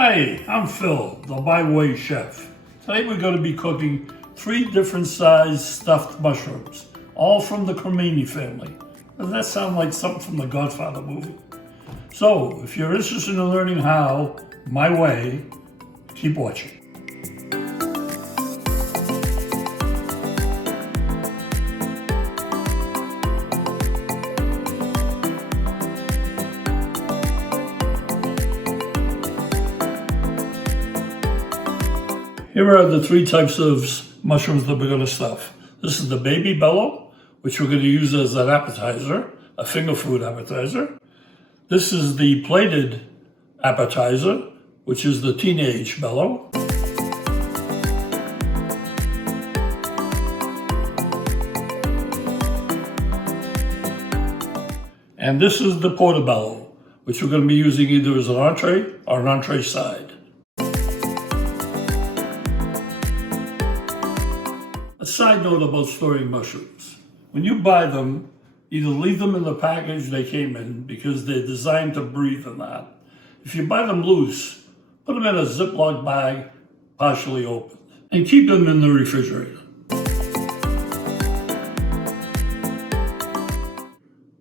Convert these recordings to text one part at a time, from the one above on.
Hi, I'm Phil, the My Way chef. Today we're going to be cooking 3 different sized stuffed mushrooms, all from the Cremini family. Doesn't that sound like something from the Godfather movie? So, if you're interested in learning how, my way, keep watching. Here are the 3 types of mushrooms that we're going to stuff. This is the baby bello, which we're going to use as an appetizer, a finger food appetizer. This is the plated appetizer, which is the teenage bello. And this is the portobello, which we're going to be using either as an entree or an entree side. A side note about storing mushrooms. When you buy them, either leave them in the package they came in because they're designed to breathe in that. If you buy them loose, put them in a Ziploc bag, partially opened, and keep them in the refrigerator.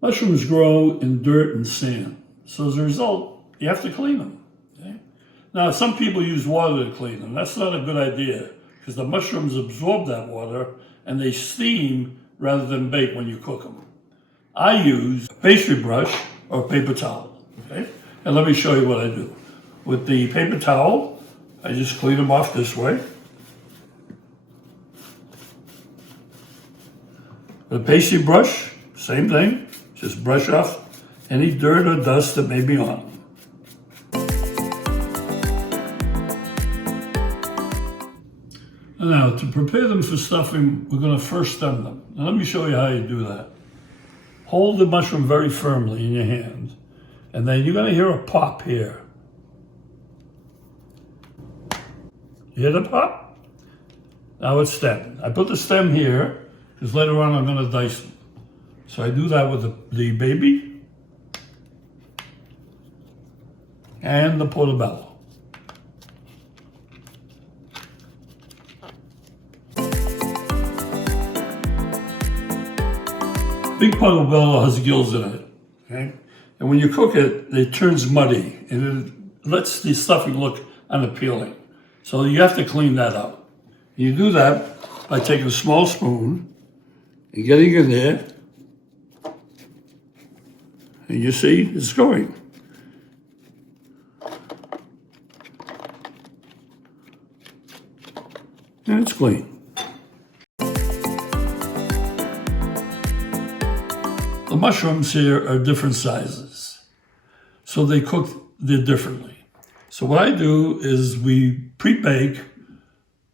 Mushrooms grow in dirt and sand, so as a result, you have to clean them. Okay? Now, some people use water to clean them. That's not a good idea, because the mushrooms absorb that water and they steam rather than bake when you cook them. I use a pastry brush or paper towel, okay? And let me show you what I do. With the paper towel, I just clean them off this way. The pastry brush, same thing, just brush off any dirt or dust that may be on them. Now, to prepare them for stuffing, we're going to first stem them. Now, let me show you how you do that. Hold the mushroom very firmly in your hand, and then you're going to hear a pop here. You hear the pop? Now it's stemmed. I put the stem here, because later on I'm going to dice them. So I do that with the baby and the portobello. Big portobello has gills in it, okay? And when you cook it, it turns muddy and it lets the stuffing look unappealing. So you have to clean that out. You do that by taking a small spoon and getting in there. And you see, it's going. And it's clean. The mushrooms here are different sizes, so they cook differently. So what I do is we pre-bake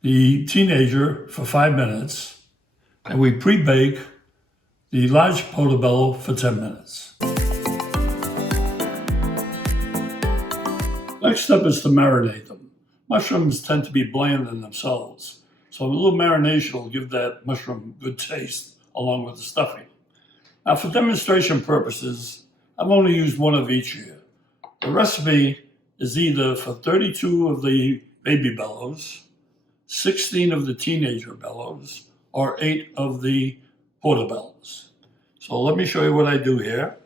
the teenager for 5 minutes, and we pre-bake the large portobello for 10 minutes. Next step is to marinate them. Mushrooms tend to be bland in themselves, so a little marination will give that mushroom good taste along with the stuffing. Now, for demonstration purposes, I've only used one of each here. The recipe is either for 32 of the baby bellows, 16 of the teenager bellows, or 8 of the portobellos. So let me show you what I do here.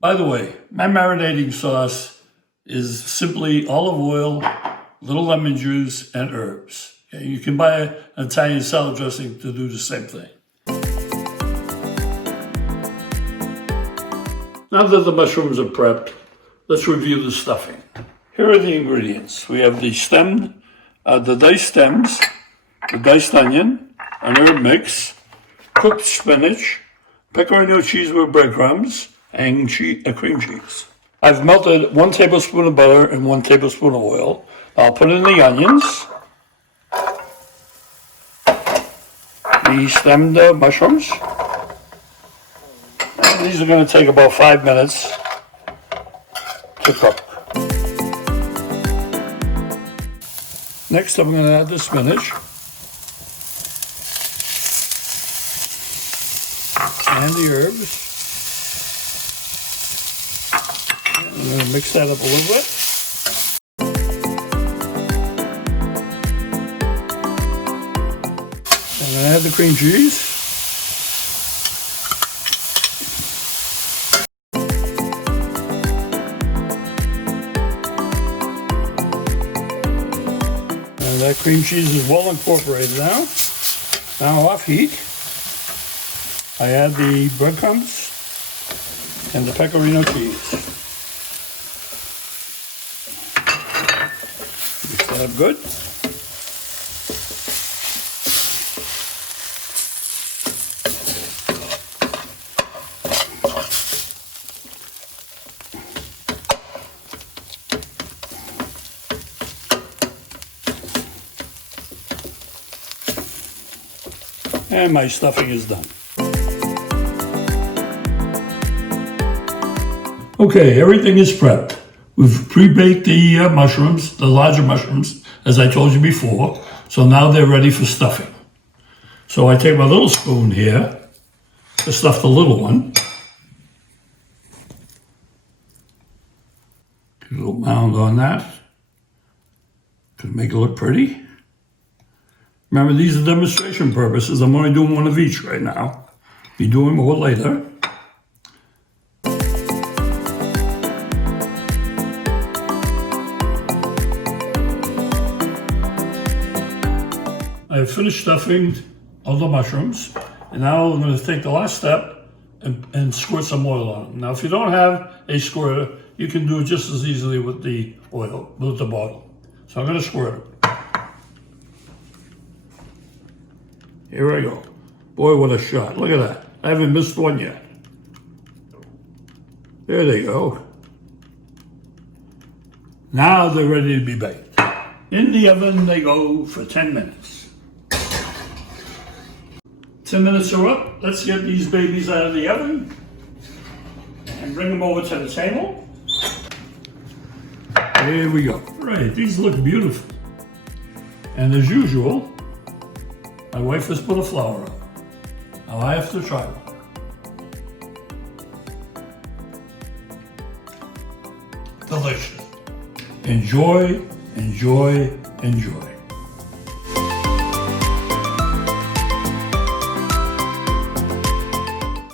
By the way, my marinating sauce is simply olive oil, little lemon juice, and herbs. Okay, you can buy an Italian salad dressing to do the same thing. Now that the mushrooms are prepped, let's review the stuffing. Here are the ingredients. We have the diced stems, the diced onion, an herb mix, cooked spinach, pecorino cheese with breadcrumbs, and cream cheese. I've melted 1 tablespoon of butter and 1 tablespoon of oil. I'll put in the onions, the stemmed mushrooms. And these are going to take about 5 minutes to cook. Next, I'm going to add the spinach and the herbs. I'm going to mix that up a little bit. I'm going to add the cream cheese. And that cream cheese is well incorporated now. Now off heat, I add the breadcrumbs and the pecorino cheese. Mix that up good. And my stuffing is done. Okay, everything is prepped. We've pre-baked the mushrooms, the larger mushrooms, as I told you before. So now they're ready for stuffing. So I take my little spoon here to stuff the little one. Put a little mound on that to make it look pretty. Remember, these are demonstration purposes. I'm only doing one of each right now. Be doing more later. I have finished stuffing all the mushrooms, and now I'm going to take the last step and squirt some oil on them. Now, if you don't have a squirter, you can do it just as easily with the oil, with the bottle. So I'm going to squirt it. Here I go. Boy, what a shot. Look at that. I haven't missed one yet. There they go. Now they're ready to be baked. In the oven they go for 10 minutes. 10 minutes are up. Let's get these babies out of the oven and bring them over to the table. Here we go. Right, these look beautiful. And as usual, my wife has put a flower on. Now I have to try one. Delicious. Enjoy, enjoy, enjoy.